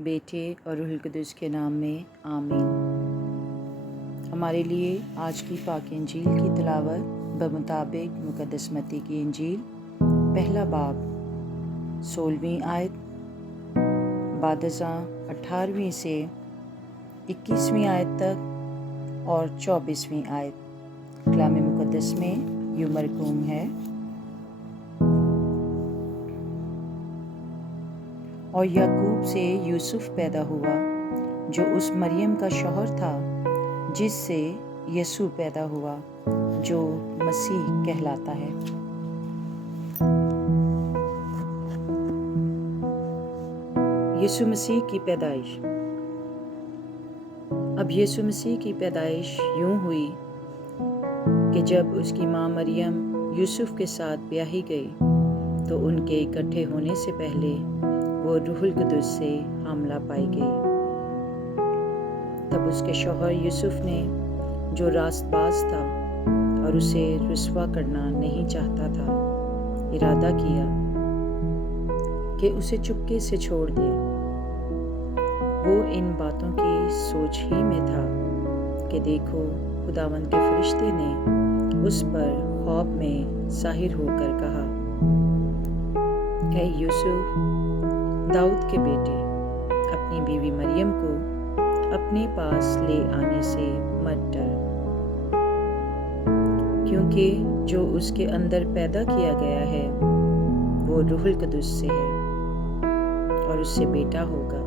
بیٹے اور روح القدس کے نام میں آمین۔ ہمارے لیے آج کی پاک انجیل کی تلاوت بمطابق مقدس متی کی انجیل، پہلا باب 16ویں آیت بعد ازاں 18ویں سے 21ویں آیت تک اور 24ویں آیت کلام مقدس میں یوں مرقوم ہے: اور یعقوب سے یوسف پیدا ہوا جو اس مریم کا شوہر تھا، جس سے یسوع پیدا ہوا جو مسیح کہلاتا ہے۔ یسوع مسیح کی پیدائش۔ اب یسوع مسیح کی پیدائش یوں ہوئی کہ جب اس کی ماں مریم یوسف کے ساتھ بیاہی گئی تو ان کے اکٹھے ہونے سے پہلے وہ روح القدس سے حاملہ پائی گئی۔ تب اس کے شوہر یوسف نے، جو راست باز تھا اور اسے رسوا کرنا نہیں چاہتا تھا، ارادہ کیا کہ اسے چپکے سے چھوڑ دے۔ وہ ان باتوں کی سوچ ہی میں تھا کہ دیکھو، خداوند کے فرشتے نے اس پر خواب میں ظاہر ہو کر کہا: اے یوسف، داؤد کے بیٹے، اپنی بیوی مریم کو اپنے پاس لے آنے سے مت ڈر، کیونکہ جو اس کے اندر پیدا کیا گیا ہے وہ روح القدس سے ہے، اور اس سے بیٹا ہوگا،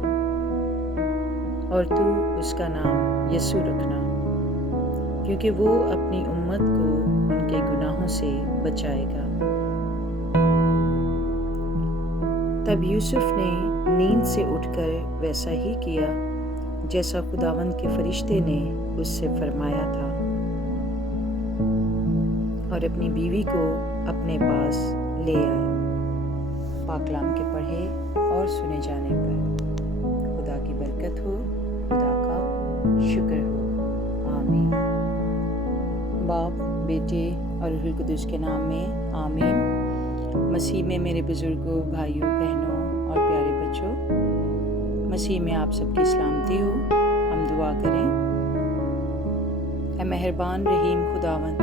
اور تو اس کا نام یسوع رکھنا، کیونکہ وہ اپنی امت کو ان کے گناہوں سے بچائے گا۔ تب یوسف نے نیند سے اٹھ کر ویسا ہی کیا جیسا خداوند کے فرشتے نے اس سے فرمایا تھا، اور اپنی بیوی کو اپنے پاس لے آیا۔ پاک کلام کے پڑھے اور سنے جانے پر خدا کی برکت ہو، خدا کا شکر ہو، آمین۔ باپ، بیٹے اور روح القدس کے نام میں آمین۔ مسیح میں میرے بزرگوں، بھائیوں، بہنوں اور پیارے بچوں، مسیح میں آپ سب کی سلامتی ہو۔ ہم دعا کریں۔ اے مہربان رحیم خداوند،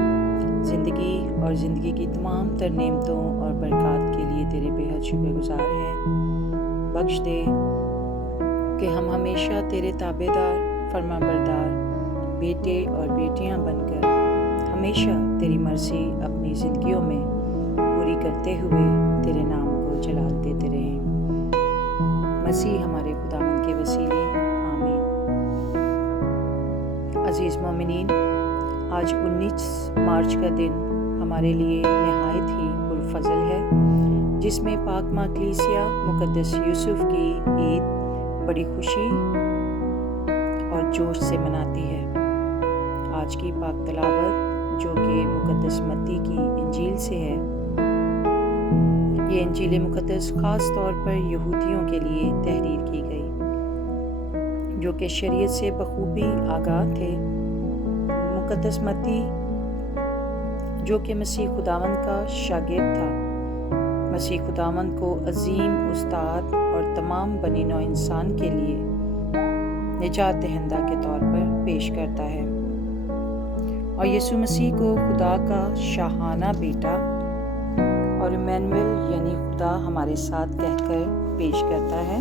زندگی اور زندگی کی تمام تر نعمتوں اور برکات کے لیے تیرے بے حد شکر گزار ہیں۔ بخش دے کہ ہم ہمیشہ تیرے تابع دار، فرما بردار بیٹے اور بیٹیاں بن کر ہمیشہ تیری مرضی اپنی زندگیوں میں پوری کرتے ہوئے تیرے نام کو جلال دیتے رہیں۔ مسیح ہمارے خداوند کے وسیلے، آمین۔ عزیز مومنین، آج 19 مارچ کا دن ہمارے لیے نہایت ہی پرفضل ہے، جس میں پاک ماں کلیسیا مقدس یوسف کی عید بڑی خوشی اور جوش سے مناتی ہے۔ آج کی پاک تلاوت جو کہ مقدس متی کی انجیل سے ہے، یہ انجیل مقدس خاص طور پر یہودیوں کے لیے تحریر کی گئی، جو کہ شریعت سے بخوبی آگاہ تھے۔ مقدس متی جو کہ مسیح خداوند کا شاگرد تھا، مسیح خداوند کو عظیم استاد اور تمام بنی نوع انسان کے لیے نجات دہندہ کے طور پر پیش کرتا ہے، اور یسوع مسیح کو خدا کا شاہانہ بیٹا اور ایمانویل یعنی خدا ہمارے ساتھ کہہ کر پیش کرتا ہے،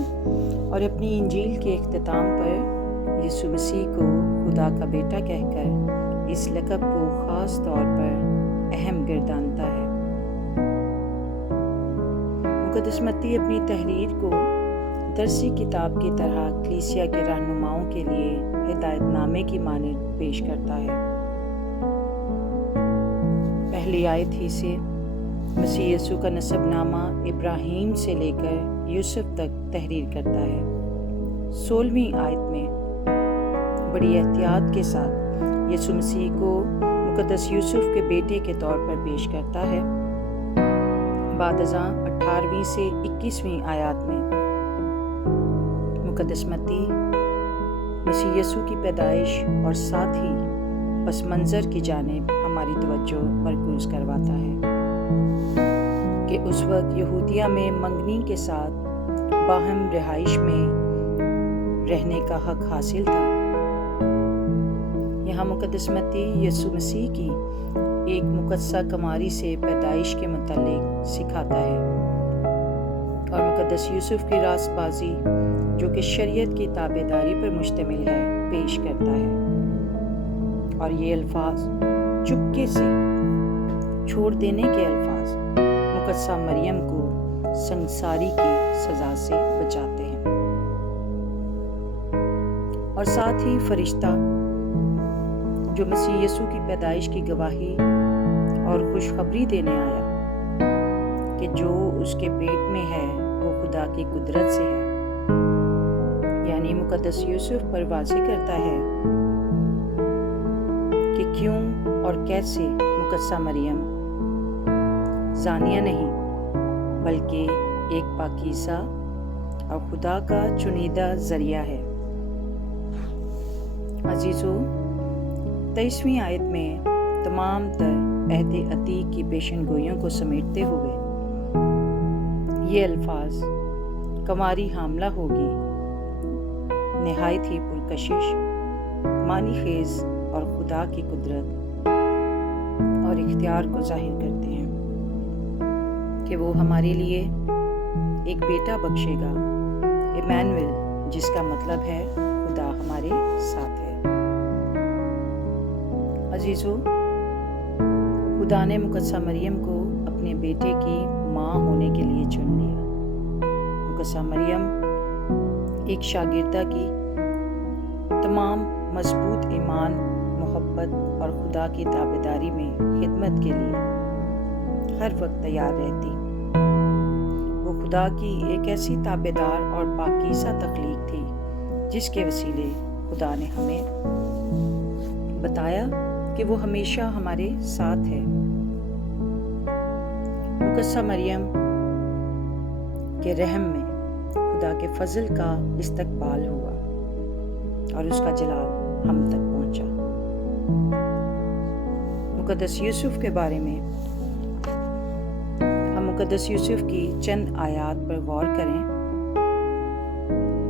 اور اپنی انجیل کے اختتام پر یسوع مسیح کو خدا کا بیٹا کہہ کر اس لقب کو خاص طور پر اہم گردانتا ہے۔ مقدس متی اپنی تحریر کو درسی کتاب کی طرح کلیسیا کے رہنماؤں کے لیے ہدایت نامے کی مانند پیش کرتا ہے۔ پہلی آیت ہی سے مسیح یسوع کا نسب نامہ ابراہیم سے لے کر یوسف تک تحریر کرتا ہے۔ 16ویں آیت میں بڑی احتیاط کے ساتھ یسوع مسیح کو مقدس یوسف کے بیٹے کے طور پر پیش کرتا ہے۔ بعد ازاں 18ویں سے 21ویں آیات میں مقدس متی مسیح یسوع کی پیدائش اور ساتھ ہی پس منظر کی جانب ہماری توجہ مرکوز کرواتا ہے کہ اس وقت یہودیہ میں منگنی کے ساتھ باہم رہائش میں رہنے کا حق حاصل تھا۔ یہاں مقدس متی یسوع مسیح کی ایک مقدسہ کماری سے پیدائش کے متعلق سکھاتا ہے، اور مقدس یوسف کی راست بازی جو کہ شریعت کی تابعداری پر مشتمل ہے پیش کرتا ہے، اور یہ الفاظ چپکے سے چھوڑ دینے کے الفاظ مقدسہ مریم کو سنگساری کی سزا سے بچاتے ہیں۔ اور ساتھ ہی فرشتہ جو مسیح یسوع کی پیدائش کی گواہی اور خوشخبری دینے آیا کہ جو اس کے پیٹ میں ہے وہ خدا کی قدرت سے ہے، یعنی مقدس یوسف پر واضح کرتا ہے کہ کیوں اور کیسے مقدسہ مریم زانیہ نہیں بلکہ ایک پاکیزہ اور خدا کا چنیدہ ذریعہ ہے۔ عزیزو، 23ویں آیت میں تمام تر عہد عتیق کی پیشن گوئیوں کو سمیٹتے ہوئے یہ الفاظ کنواری حاملہ ہوگی نہایت ہی پرکشش، معنی خیز اور خدا کی قدرت اور اختیار کو ظاہر کرتے ہیں کہ وہ ہمارے لیے ایک بیٹا بخشے گا، ایمانویل، جس کا مطلب ہے خدا ہمارے ساتھ ہے۔ عزیزو، خدا نے مقدسہ مریم کو اپنے بیٹے کی ماں ہونے کے لیے چن لیا۔ مقدسہ مریم ایک شاگردہ کی تمام مضبوط ایمان، محبت اور خدا کی تابعداری میں خدمت کے لیے ہر وقت تیار رہتی۔ وہ خدا کی ایک ایسی تابعدار اور پاکیزہ تخلیق تھی جس کے وسیلے خدا نے ہمیں بتایا کہ وہ ہمیشہ ہمارے ساتھ ہے۔ مقدسہ مریم کے رحم میں خدا کے فضل کا استقبال ہوا اور اس کا جلال ہم تک پہنچا۔ مقدس یوسف کے بارے میں ہم مقدس یوسف کی چند آیات پر غور کریں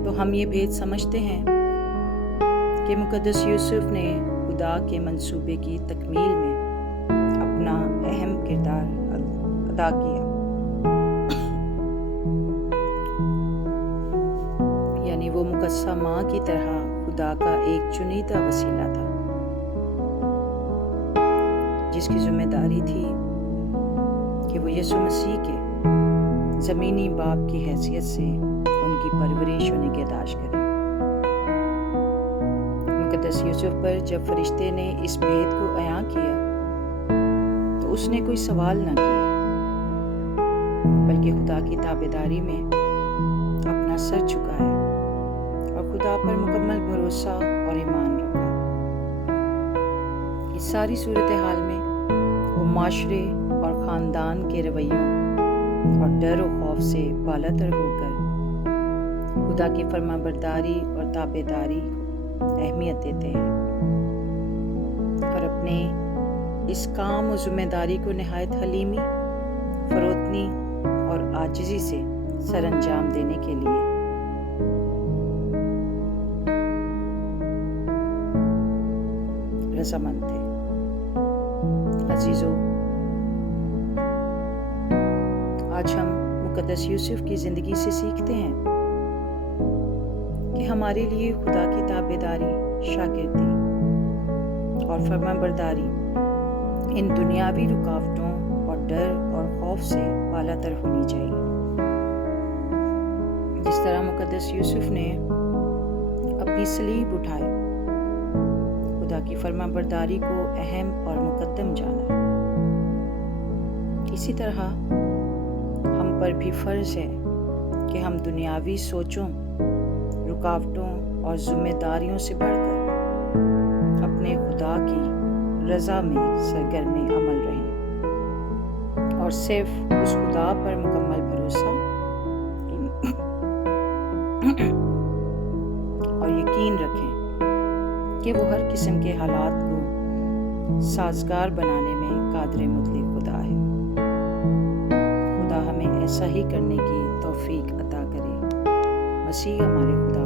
تو ہم یہ بھید سمجھتے ہیں کہ مقدس یوسف نے خدا کے منصوبے کی تکمیل میں اپنا اہم کردار ادا کیا، یعنی وہ مقدسہ ماں کی طرح خدا کا ایک چنیدہ وسیلہ تھا جس کی ذمہ داری تھی کہ وہ یسوع مسیح کے زمینی باپ کی حیثیت سے ان کی پرورش و نگہداشت کرے۔ مقدس یوسف پر جب فرشتے نے اس بھید کو عیاں کیا تو اس نے کوئی سوال نہ کیا بلکہ خدا کی تابعداری میں اپنا سر جھکایا اور خدا پر مکمل بھروسہ اور ایمان رکھا۔ اس ساری صورتحال میں وہ معاشرے اور خاندان کے رویوں اور ڈر و خوف سے بالاتر ہو کر خدا کی فرمانبرداری اور تابعداری اہمیت دیتے ہیں اور اپنے اس کام و ذمہ داری کو نہایت حلیمی، فروتنی اور عاجزی سے سر انجام دینے کے لیے رضامند تھے۔ عزیزو، آج ہم مقدس یوسف کی زندگی سے سیکھتے ہیں کہ ہمارے لیے خدا کی تابعداری، شاگردی اور فرمانبرداری ان دنیاوی رکاوٹوں اور ڈر اور خوف سے بالاتر ہونی چاہیے۔ جس طرح مقدس یوسف نے اپنی صلیب اٹھائی، خدا کی فرمانبرداری کو اہم اور مقدم جانا، اسی طرح ہم پر بھی فرض ہے کہ ہم دنیاوی سوچوں، رکاوٹوں اور ذمہ داریوں سے بڑھ کر اپنے خدا کی رضا میں سرگرم عمل رہیں اور صرف اس خدا پر مکمل بھروسہ اور یقین رکھیں کہ وہ ہر قسم کے حالات کو سازگار بنانے میں قادر مطلق خدا ہے۔ خدا ہمیں ایسا ہی کرنے کی توفیق عطا کرے۔ مسیح ہمارے خدا